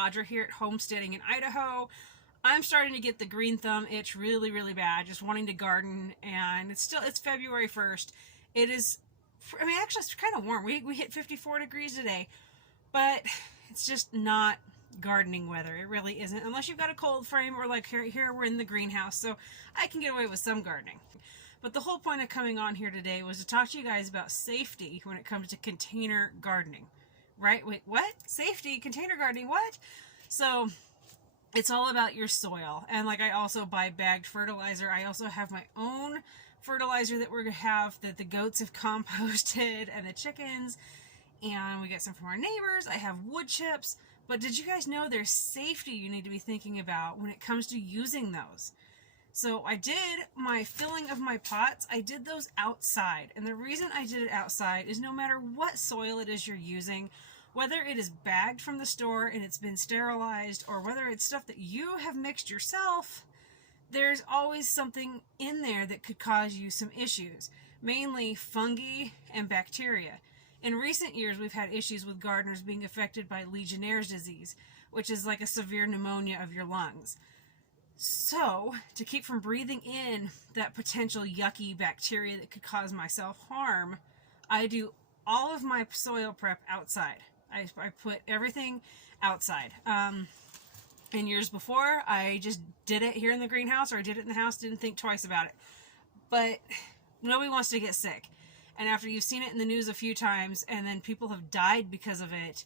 Audra here at Homesteading in Idaho. I'm starting to get the green thumb itch really, really bad, just wanting to garden, and it's February 1st. It is, I mean, actually it's kind of warm. We hit 54 degrees today, but it's just not gardening weather. It really isn't, unless you've got a cold frame, or like here we're in the greenhouse, so I can get away with some gardening. But the whole point of coming on here today was to talk to you guys about safety when it comes to container gardening. Right? Wait, what? Safety? Container gardening? What? So it's all about your soil. And like, I also buy bagged fertilizer. I also have my own fertilizer that we're going to have, that the goats have composted, and the chickens, and we get some from our neighbors. I have wood chips. But did you guys know there's safety you need to be thinking about when it comes to using those? So I did my filling of my pots, I did those outside. And the reason I did it outside is no matter what soil it is you're using, whether it is bagged from the store and it's been sterilized, or whether it's stuff that you have mixed yourself, there's always something in there that could cause you some issues, mainly fungi and bacteria. In recent years, we've had issues with gardeners being affected by Legionnaire's disease, which is like a severe pneumonia of your lungs. So, to keep from breathing in that potential yucky bacteria that could cause myself harm, I do all of my soil prep outside. I put everything outside. In years before, I just did it here in the greenhouse, or I did it in the house, didn't think twice about it. But nobody wants to get sick. And after you've seen it in the news a few times, and then people have died because of it,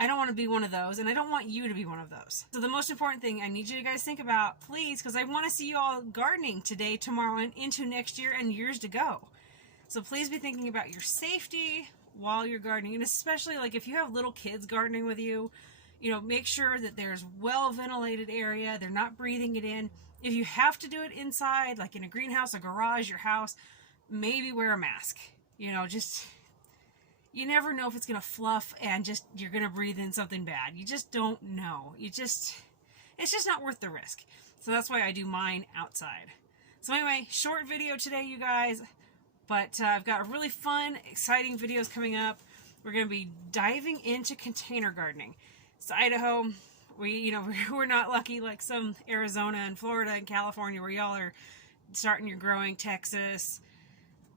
I don't want to be one of those, and I don't want you to be one of those. So the most important thing I need you guys to think about, please, because I want to see you all gardening today, tomorrow, and into next year and years to go. So please be thinking about your safety while you're gardening, and especially like if you have little kids gardening with you, make sure that there's well-ventilated area, they're not breathing it in. If you have to do it inside, like in a greenhouse, a garage, your house, maybe wear a mask. You never know if it's going to fluff and you're going to breathe in something bad. You just don't know. It's just not worth the risk. So that's why I do mine outside. So anyway, short video today, you guys, but I've got really fun, exciting videos coming up. We're going to be diving into container gardening. So Idaho, we're not lucky like some Arizona and Florida and California where y'all are starting your growing. Texas,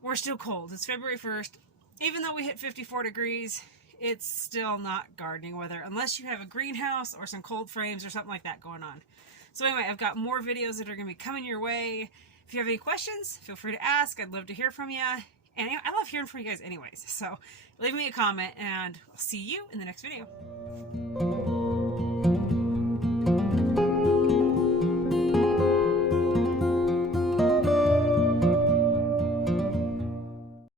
we're still cold. It's February 1st. Even though we hit 54 degrees, it's still not gardening weather unless you have a greenhouse or some cold frames or something like that going on. So anyway, I've got more videos that are going to be coming your way. If you have any questions, feel free to ask. I'd love to hear from you. And I love hearing from you guys anyways. So leave me a comment, and I'll see you in the next video.